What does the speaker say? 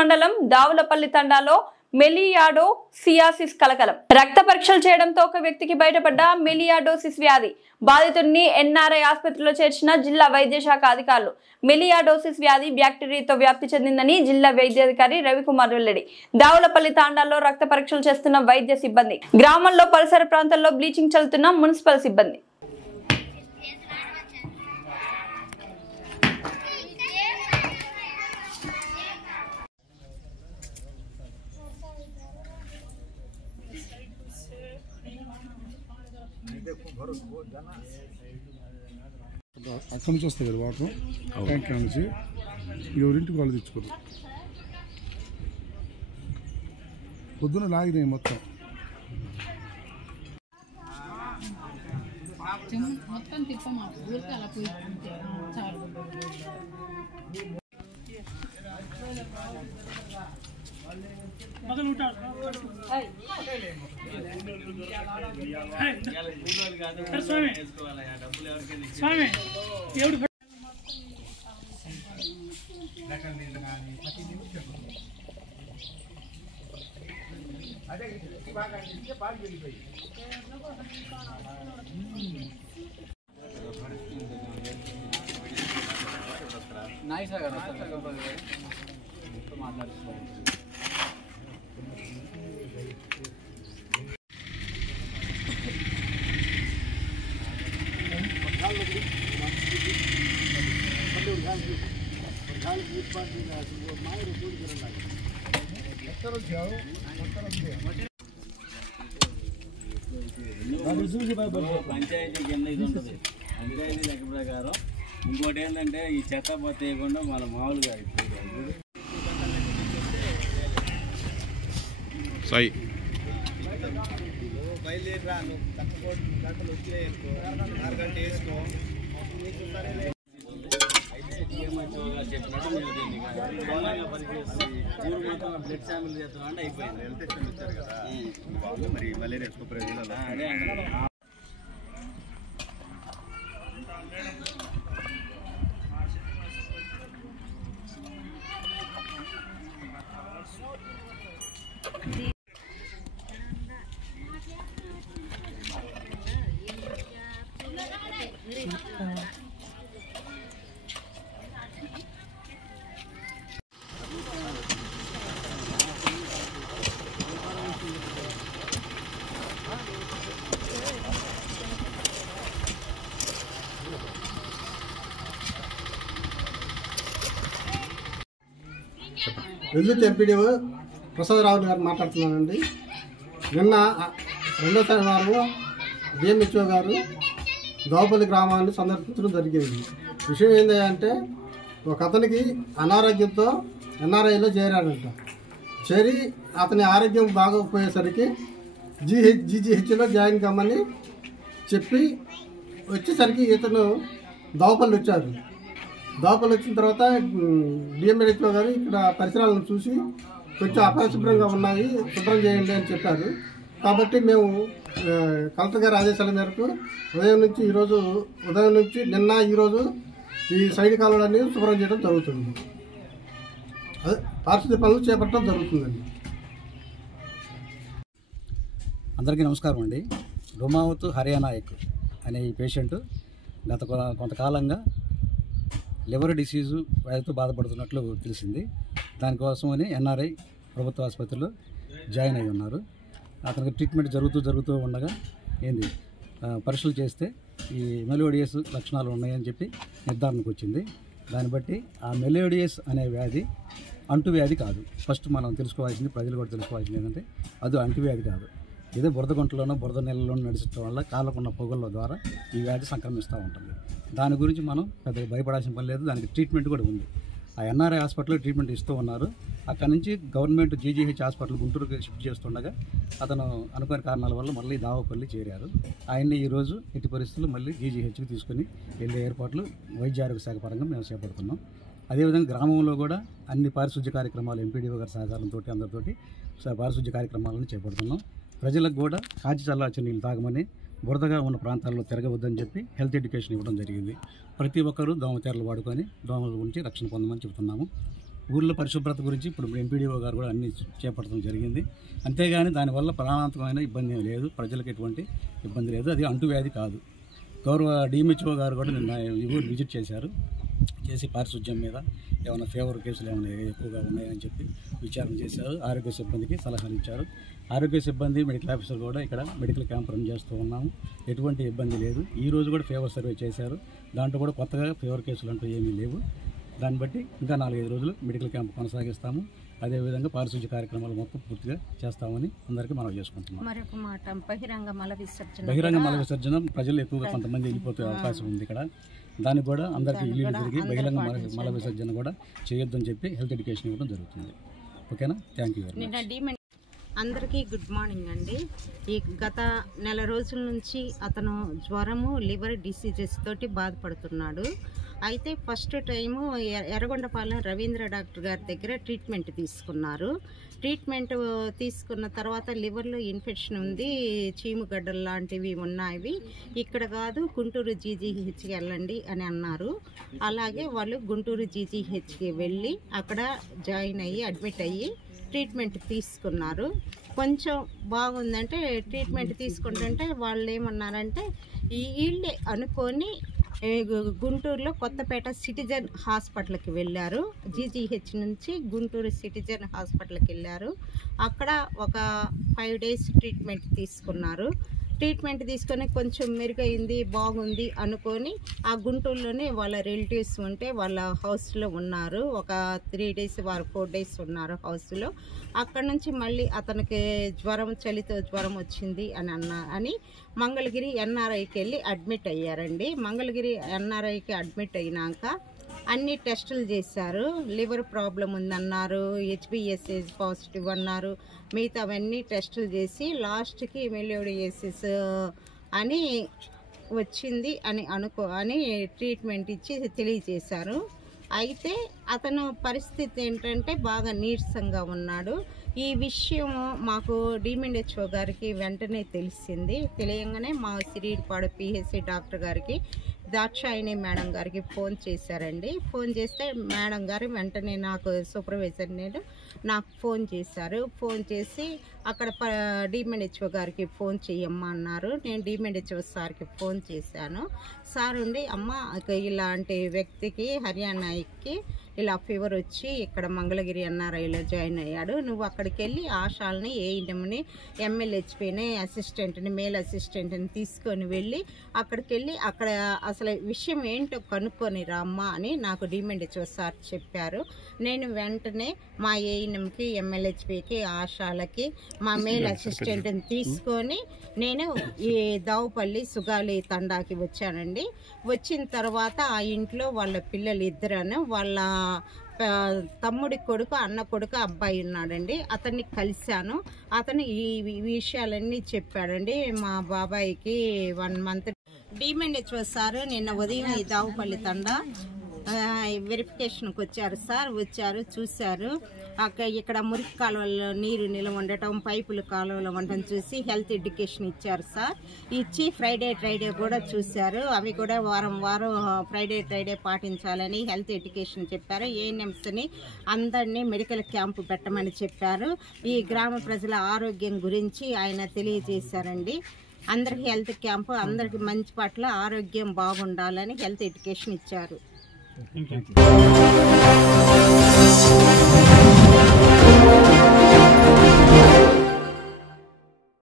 మండలం దావులపల్లి తండాలో మెలియాడోసియాసిస్ కలకలం. రక్త పరీక్షలు చేయడంతో ఒక వ్యక్తికి బయటపడ్డ మెలియాడోసిస్ వ్యాధి బాధితుడిని ఎన్ఆర్ఐ ఆసుపత్రిలో చేర్చిన జిల్లా వైద్య శాఖ అధికారులు. మెలియాడోసిస్ వ్యాధి బ్యాక్టీరియాతో వ్యాప్తి చెందిందని జిల్లా వైద్యాధికారి రవికుమార్ వెల్లడి. దావులపల్లి తాండాలో రక్త పరీక్షలు చేస్తున్న వైద్య సిబ్బంది, గ్రామంలో పరిసర ప్రాంతాల్లో బ్లీచింగ్ చల్లుతున్న మున్సిపల్ సిబ్బంది. అక్కడి నుంచి వస్తాయి కదా వాటర్ ట్యాంక్ నుంచి ఎవరింటికి వాళ్ళు తెచ్చుకోరు. పొద్దున లాగినాయి మొత్తం తిప్పమా ఊరికి అలా పోయి చాలు. పంచాయతీ కింద ఇది ఉంటుంది. పంచాయతీ లెక్క ప్రకారం ఇంకోటి ఏంటంటే ఈ చెత్త పొత్త వేయకుండా మన మామూలుగా బయలుదేరిరా నువ్వు తక్కువ గంటలు వచ్చేసుకో 6 గంటలు వేసుకో చెప్పినట్టు మీరు దీన్ని ఊరు మొత్తం బ్లడ్ శాంపిల్ చేస్తామంటే అయిపోయింది. హెల్త్ టెస్ట్ వచ్చారు కదా మరి మలేరియా సూపర్ అదే అంటారు. విద్యుత్ ఎంపీడీఓ ప్రసాదరావు గారు మాట్లాడుతున్నానండి. నిన్న 2వ తారీఖు డిఎంహెచ్ఓ గారు దోపల్లి గ్రామాన్ని సందర్శించడం జరిగింది. విషయం ఏంటంటే ఒక అతనికి అనారోగ్యంతో ఎన్ఆర్ఐలో చేరాడంట. చేరి అతని ఆరోగ్యం బాగోకపోయేసరికి జీజీహెచ్లో జాయిన్ కమ్మని చెప్పి వచ్చేసరికి ఇతను దోపల్లి వచ్చారు. దోపల్లి వచ్చిన తర్వాత డిఎంహెచ్ఓ గారు ఇక్కడ పరిసరాలను చూసి కొంచెం అపరిశుభ్రంగా ఉన్నాయి, శుభ్రం చేయండి అని చెప్పారు. కాబట్టి మేము కలెక్టర్ గారి ఆదేశాల మేరకు ఉదయం నుంచి నిన్న ఈరోజు ఈ సైడ్ కాలువలన్నీ శుభ్రం చేయడం జరుగుతుంది. అదే పారిశుద్ధ్య పనులు చేపట్టడం జరుగుతుందండి. అందరికీ నమస్కారం అండి. రుమావత్ హరియానాయక్ అనే ఈ పేషెంట్ గత కొంతకాలంగా లివర్ డిసీజు వ్యాధితో బాధపడుతున్నట్లు తెలిసింది. దానికోసమని ఎన్ఆర్ఐ ప్రభుత్వ ఆసుపత్రిలో జాయిన్ అయి ఉన్నారు. అతనికి ట్రీట్మెంట్ జరుగుతూ ఉండగా పరీక్షలు చేస్తే ఈ మెలియోడియస్ లక్షణాలు ఉన్నాయని చెప్పి నిర్ధారణకు వచ్చింది. దాన్ని బట్టి ఆ మెలియోడియస్ అనే వ్యాధి అంటువ్యాధి కాదు. ఫస్ట్ మనం తెలుసుకోవాల్సింది, ప్రజలు కూడా తెలుసుకోవాల్సింది ఏంటంటే అది అంటువ్యాధి కాదు. ఇదే బురద గుంటలోనో బురద నీళ్ళలోనూ నడిచడం వల్ల కాళ్ళకున్న పొగల ద్వారా ఈ వ్యాధి సంక్రమిస్తూ ఉంటుంది. దాని గురించి మనం పెద్దగా భయపడాల్సిన పని లేదు. దానికి ట్రీట్మెంట్ కూడా ఉంది. ఆ ఎన్ఆర్ఐ హాస్పిటల్లో ట్రీట్మెంట్ ఇస్తూ ఉన్నారు. అక్కడి నుంచి గవర్నమెంట్ జీజీహెచ్ హాస్పిటల్ గుంటూరుకి షిఫ్ట్ చేస్తుండగా అతను అనుకోని కారణాల వల్ల మళ్ళీ దావపల్లి చేరారు. ఆయన్ని ఈరోజు ఎట్టి పరిస్థితుల్లో మళ్ళీ జీజీహెచ్కి తీసుకుని వెళ్ళే ఏర్పాట్లు వైద్య ఆరోగ్య శాఖ పరంగా మేము చేపడుతున్నాం. అదేవిధంగా గ్రామంలో కూడా అన్ని పారిశుద్ధ్య కార్యక్రమాలు ఎంపీడీఓ గారి సహకారంతో అందరితోటి పారిశుద్ధ్య కార్యక్రమాలను చేపడుతున్నాం. ప్రజలకు కూడా కాచి చల్లార్చిన నీళ్ళు తాగమని, బురదగా ఉన్న ప్రాంతాల్లో తిరగవద్దని చెప్పి హెల్త్ ఎడ్యుకేషన్ ఇవ్వడం జరిగింది. ప్రతి ఒక్కరూ దోమతెరలు వాడుకొని దోమల గురించి రక్షణ పొందమని చెబుతున్నాము. ఊర్లో పరిశుభ్రత గురించి ఇప్పుడు ఎంపీడీఓ గారు కూడా అన్ని చేపట్టడం జరిగింది. అంతేగాని దానివల్ల ప్రాణాంతకమైన ఇబ్బంది లేదు, ప్రజలకు ఎటువంటి ఇబ్బంది లేదు, అది అంటువ్యాధి కాదు. గౌరవ డిఎంహెచ్ఓ గారు కూడా నిన్న ఈ ఊరు విజిట్ చేశారు, చేసి పారిశుధ్యం మీద ఏమైనా ఫీవర్ కేసులు ఏమైనా ఎక్కువగా ఉన్నాయని చెప్పి విచారణ చేశారు. ఆరోగ్య సిబ్బందికి సలహాలు ఇచ్చారు. ఆరోగ్య సిబ్బంది మెడికల్ ఆఫీసర్ కూడా ఇక్కడ మెడికల్ క్యాంప్ రన్ చేస్తూ ఉన్నాము, ఎటువంటి ఇబ్బంది లేదు. ఈ రోజు కూడా ఫీవర్ సర్వే చేశారు, దాంట్లో కూడా కొత్తగా ఫీవర్ కేసులు అంటూ ఏమీ లేవు. దాన్ని బట్టి ఇంకా 4-5 రోజులు మెడికల్ క్యాంప్ కొనసాగిస్తాము. అదేవిధంగా పారిశుధ్య కార్యక్రమాలు మొత్తం పూర్తిగా చేస్తామని అందరికీ మనం చేసుకుంటున్నాం. మరొక మాట, బహిరంగ మల విసర్జన ప్రజలు ఎక్కువగా కొంతమంది వెళ్ళిపోతే అవకాశం ఉంది ఇక్కడ. దానికి కూడా అందరికీ ఇల్లు తిరిగి బహిరంగ మల విసర్జన కూడా చేయొద్దని చెప్పి హెల్త్ ఎడ్యుకేషన్ ఇవ్వడం జరుగుతుంది. ఓకేనా? Thank you very much. అందరికీ గుడ్ మార్నింగ్ అండి. ఈ గత నెల రోజుల నుంచి అతను జ్వరము, లివర్ డిసీజెస్ తోటి బాధపడుతున్నాడు. అయితే first time Yerragondapalem Ravindra doctor గారి దగ్గర ట్రీట్మెంట్ తీసుకున్నారు. ట్రీట్మెంట్ తీసుకున్న తర్వాత లివర్లో ఇన్ఫెక్షన్ ఉంది, చీముగడ్డలు లాంటివి ఉన్నాయి, ఇక్కడ కాదు గుంటూరు జీజీహెచ్కి వెళ్ళండి అని అన్నారు. అలాగే వాళ్ళు గుంటూరు జీజీహెచ్కి వెళ్ళి అక్కడ జాయిన్ అయ్యి అడ్మిట్ అయ్యి ట్రీట్మెంట్ తీసుకున్నారు. కొంచెం బాగుందంటే ట్రీట్మెంట్ తీసుకుంటుంటే వాళ్ళు ఏమన్నారంటే వీళ్ళే అనుకొని గుంటూరులో కొత్తపేట సిటిజన్ హాస్పిటల్కి వెళ్ళారు. జీజీహెచ్ నుంచి గుంటూరు సిటిజన్ హాస్పిటల్కి వెళ్ళారు. అక్కడ ఒక 5 days ట్రీట్మెంట్ తీసుకున్నారు. ట్రీట్మెంట్ తీసుకొని కొంచెం మెరుగైంది, బాగుంది అనుకొని ఆ గుంటూరులోనే వాళ్ళ రిలేటివ్స్ ఉంటే వాళ్ళ హౌస్లో ఉన్నారు. ఒక 3 days 4 days ఉన్నారు హౌస్లో. అక్కడ నుంచి మళ్ళీ అతనికి చలితో జ్వరం వచ్చింది అని మంగళగిరి ఎన్ఆర్ఐకి వెళ్ళి అడ్మిట్ అయ్యారండి. మంగళగిరి ఎన్ఆర్ఐకి అడ్మిట్ అయినాక అన్ని టెస్టులు చేశారు. లివర్ ప్రాబ్లం ఉందన్నారు, హెచ్బిఎస్ఏజ్ పాజిటివ్ అన్నారు, మిగతావన్నీ టెస్టులు చేసి లాస్ట్కి మెలియోడియేసిస్ అని వచ్చింది అని ట్రీట్మెంట్ ఇచ్చి తెలియజేశారు. అయితే అతను పరిస్థితి ఏంటంటే బాగా నీరసంగా ఉన్నాడు. ఈ విషయం మాకు డిఎంహెచ్ఓ గారికి వెంటనే తెలియగానే మా సిరిపాడు పిహెచ్సి డాక్టర్ గారికి దాక్షాయిని మేడం గారికి ఫోన్ చేశారండి. ఫోన్ చేస్తే మేడం గారు వెంటనే నాకు సూపర్వైజర్ నాకు ఫోన్ చేశారు. ఫోన్ చేసి అక్కడ డిఎంహెచ్ఓ గారికి ఫోన్ చేయమ్మా అన్నారు. నేను డిఎంహెచ్ఓ సార్కి ఫోన్ చేశాను. సార్ ఉండి అమ్మ ఇలాంటి వ్యక్తికి హర్యానాకి ఇలా ఫీవర్ వచ్చి ఇక్కడ మంగళగిరి ఎన్ఆర్ఐలో జాయిన్ అయ్యాడు, నువ్వు అక్కడికి వెళ్ళి ఆశాలని ఏఎన్ఎంని ఎంఎల్హెచ్పిని అసిస్టెంట్ని మేల్ అసిస్టెంట్ని తీసుకొని వెళ్ళి అక్కడికి వెళ్ళి అక్కడ అసలు విషయం ఏంటో కనుక్కొని రామ్మా అని నాకు డిఎంహెచ్ఓ సార్ చెప్పారు. నేను వెంటనే మా ఏఎన్ఎంకి ఎంఎల్హెచ్పికి ఆశాలకి మా మేల్ అసిస్టెంట్ని తీసుకొని నేను ఈ దావుపల్లి సుగాలి తండాకి వచ్చానండి. వచ్చిన తర్వాత ఆ ఇంట్లో వాళ్ళ పిల్లలు ఇద్దరను వాళ్ళ తమ్ముడి కొడుకు అన్న కొడుకు అబ్బాయి ఉన్నాడండి. అతన్ని కలిశాను. అతను ఈ విషయాలన్నీ చెప్పాడండి. మా బాబాయికి 1 month డిఎంహెచ్ఓ సార్ నిన్న ఉదయం ఈ దావుపల్లి తండా వెరిఫికేషన్కి వచ్చారు సార్. వచ్చారు, చూశారు. ఇక్కడ మురికి కాలువలో నీరు నిల్వ ఉండటం, పైపులు కాలువలో ఉండటం చూసి హెల్త్ ఎడ్యుకేషన్ ఇచ్చారు సార్. ఇచ్చి ఫ్రైడే కూడా చూశారు. అవి కూడా వారం ఫ్రైడే పాటించాలని హెల్త్ ఎడ్యుకేషన్ చెప్పారు. ఏఎన్ఎంస్ని అందరినీ మెడికల్ క్యాంపు పెట్టమని చెప్పారు. ఈ గ్రామ ప్రజల ఆరోగ్యం గురించి ఆయన తెలియజేశారండి. అందరికి హెల్త్ క్యాంపు, అందరికి మంచి పట్ల ఆరోగ్యం బాగుండాలని హెల్త్ ఎడ్యుకేషన్ ఇచ్చారు.